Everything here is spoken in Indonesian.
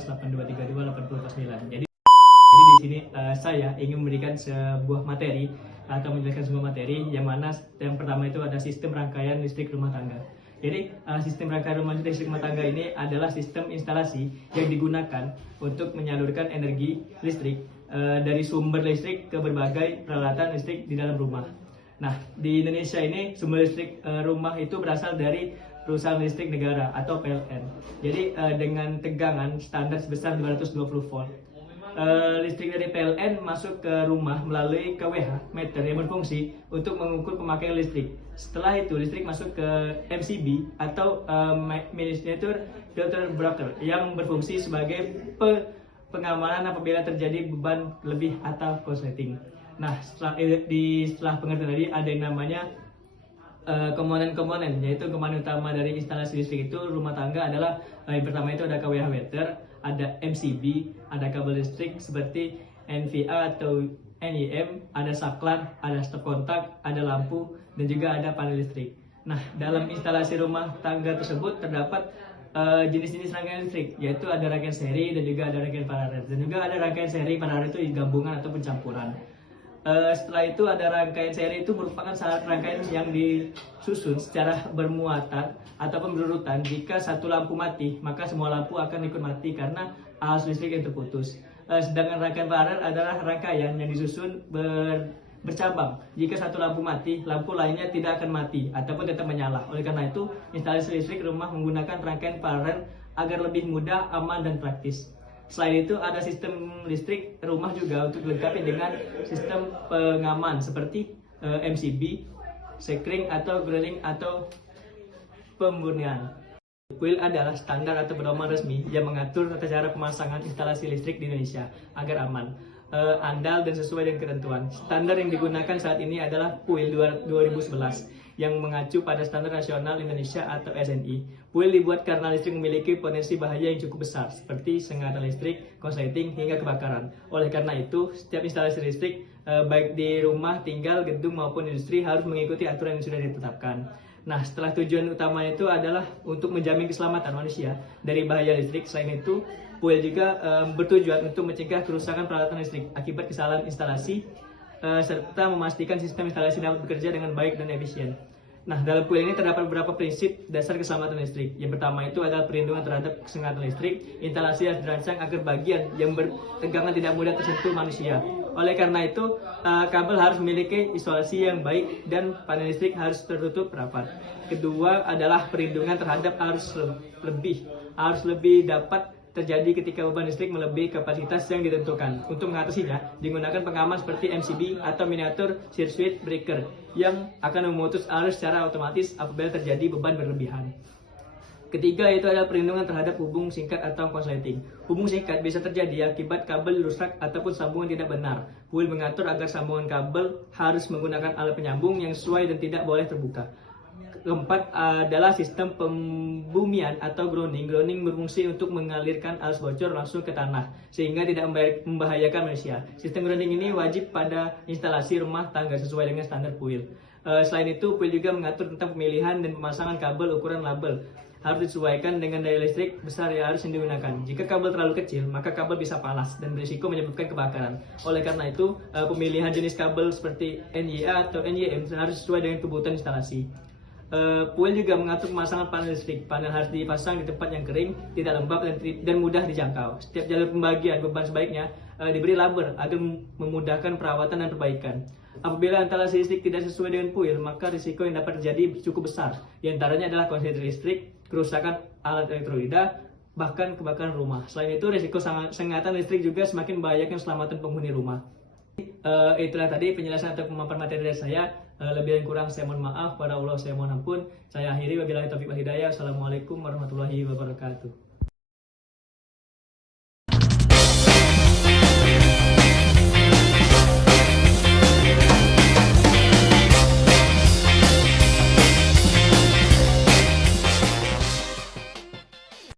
8009. Jadi di sini saya ingin memberikan sebuah materi atau menjelaskan sebuah materi yang mana yang pertama itu ada sistem rangkaian listrik rumah tangga. Jadi sistem rangkaian listrik rumah tangga ini adalah sistem instalasi yang digunakan untuk menyalurkan energi listrik dari sumber listrik ke berbagai peralatan listrik di dalam rumah. Nah, di Indonesia ini sumber listrik rumah itu berasal dari perusahaan listrik negara atau PLN. Jadi dengan tegangan standar sebesar 220 volt. Listrik dari PLN masuk ke rumah melalui KWH meter yang berfungsi untuk mengukur pemakaian listrik. Setelah itu listrik masuk ke MCB atau Miniature Filter Breaker yang berfungsi sebagai pengamanan apabila terjadi beban lebih atau korsleting. Nah, setelah pengertian tadi ada yang namanya komponen-komponen, yaitu komponen utama dari instalasi listrik itu rumah tangga adalah yang pertama itu ada KWH meter, ada MCB, ada kabel listrik seperti NVA atau NIM, ada saklar, ada stop kontak, ada lampu, dan juga ada panel listrik. Nah, dalam instalasi rumah tangga tersebut terdapat jenis-jenis rangkaian listrik, yaitu ada rangkaian seri dan juga ada rangkaian paralel. Dan juga ada rangkaian seri paralel itu gabungan atau pencampuran. Setelah itu ada rangkaian seri itu merupakan rangkaian yang disusun secara bermuatan ataupun berurutan. Jika satu lampu mati, maka semua lampu akan ikut mati karena arus listrik yang terputus. Sedangkan rangkaian paralel adalah rangkaian yang disusun bercabang. Jika satu lampu mati, lampu lainnya tidak akan mati ataupun tetap menyala. Oleh karena itu, instalasi listrik rumah menggunakan rangkaian paralel agar lebih mudah, aman, dan praktis. Selain itu ada sistem listrik rumah juga untuk dilengkapi dengan sistem pengaman seperti MCB, sekring atau grounding atau pemurnian. Kuil adalah standar atau pedoman resmi yang mengatur tata cara pemasangan instalasi listrik di Indonesia agar aman, andal, dan sesuai dengan ketentuan. Standar yang digunakan saat ini adalah PUIL 2011 yang mengacu pada Standar Nasional Indonesia atau SNI. PUIL dibuat karena listrik memiliki potensi bahaya yang cukup besar, seperti sengatan listrik, korsleting, hingga kebakaran. Oleh karena itu, setiap instalasi listrik, baik di rumah, tinggal, gedung, maupun industri, harus mengikuti aturan yang sudah ditetapkan. Nah, setelah tujuan utamanya itu adalah untuk menjamin keselamatan manusia dari bahaya listrik. Selain itu, PUIL juga bertujuan untuk mencegah kerusakan peralatan listrik akibat kesalahan instalasi, serta memastikan sistem instalasi dapat bekerja dengan baik dan efisien. Nah, dalam PUIL ini terdapat beberapa prinsip dasar keselamatan listrik. Yang pertama itu adalah perlindungan terhadap sengatan listrik. Instalasi harus dirancang agar bagian yang bertegangan tidak mudah tersentuh manusia. Oleh karena itu, kabel harus memiliki isolasi yang baik dan panel listrik harus tertutup rapat. Kedua adalah perlindungan terhadap arus lebih dapat terjadi ketika beban listrik melebihi kapasitas yang ditentukan. Untuk mengatasinya, digunakan pengaman seperti MCB atau Miniature Circuit Breaker yang akan memutus arus secara otomatis apabila terjadi beban berlebihan. Ketiga itu adalah perlindungan terhadap hubung singkat atau korsleting. Hubung singkat bisa terjadi akibat kabel rusak ataupun sambungan tidak benar. PUIL mengatur agar sambungan kabel harus menggunakan alat penyambung yang sesuai dan tidak boleh terbuka. Keempat adalah sistem pembumian atau grounding. Grounding berfungsi untuk mengalirkan arus bocor langsung ke tanah sehingga tidak membahayakan manusia. Sistem grounding ini wajib pada instalasi rumah tangga sesuai dengan standar PUIL. Selain itu, PUIL juga mengatur tentang pemilihan dan pemasangan kabel ukuran label. Harus disesuaikan dengan daya listrik besar yang harus digunakan. Jika kabel terlalu kecil, maka kabel bisa panas dan berisiko menyebabkan kebakaran. Oleh karena itu, pemilihan jenis kabel seperti NYA atau NYM harus sesuai dengan kebutuhan instalasi. PUIL juga mengatur pemasangan panel listrik. Panel harus dipasang di tempat yang kering, tidak lembab, dan mudah dijangkau. Setiap jalur pembagian beban sebaiknya diberi label agar memudahkan perawatan dan perbaikan. Apabila instalasi listrik tidak sesuai dengan PUIL, maka risiko yang dapat terjadi cukup besar. Di antaranya adalah korsleting listrik, kerusakan alat elektronika, bahkan kebakaran rumah. Selain itu, risiko sengatan listrik juga semakin membahayakan keselamatan penghuni rumah. Itulah tadi penjelasan atau pemaparan materi dari saya. Lebih dan kurang saya mohon maaf, pada Allah saya mohon ampun. Saya akhiri, wabillahi taufiq wal hidayah. Assalamualaikum warahmatullahi wabarakatuh.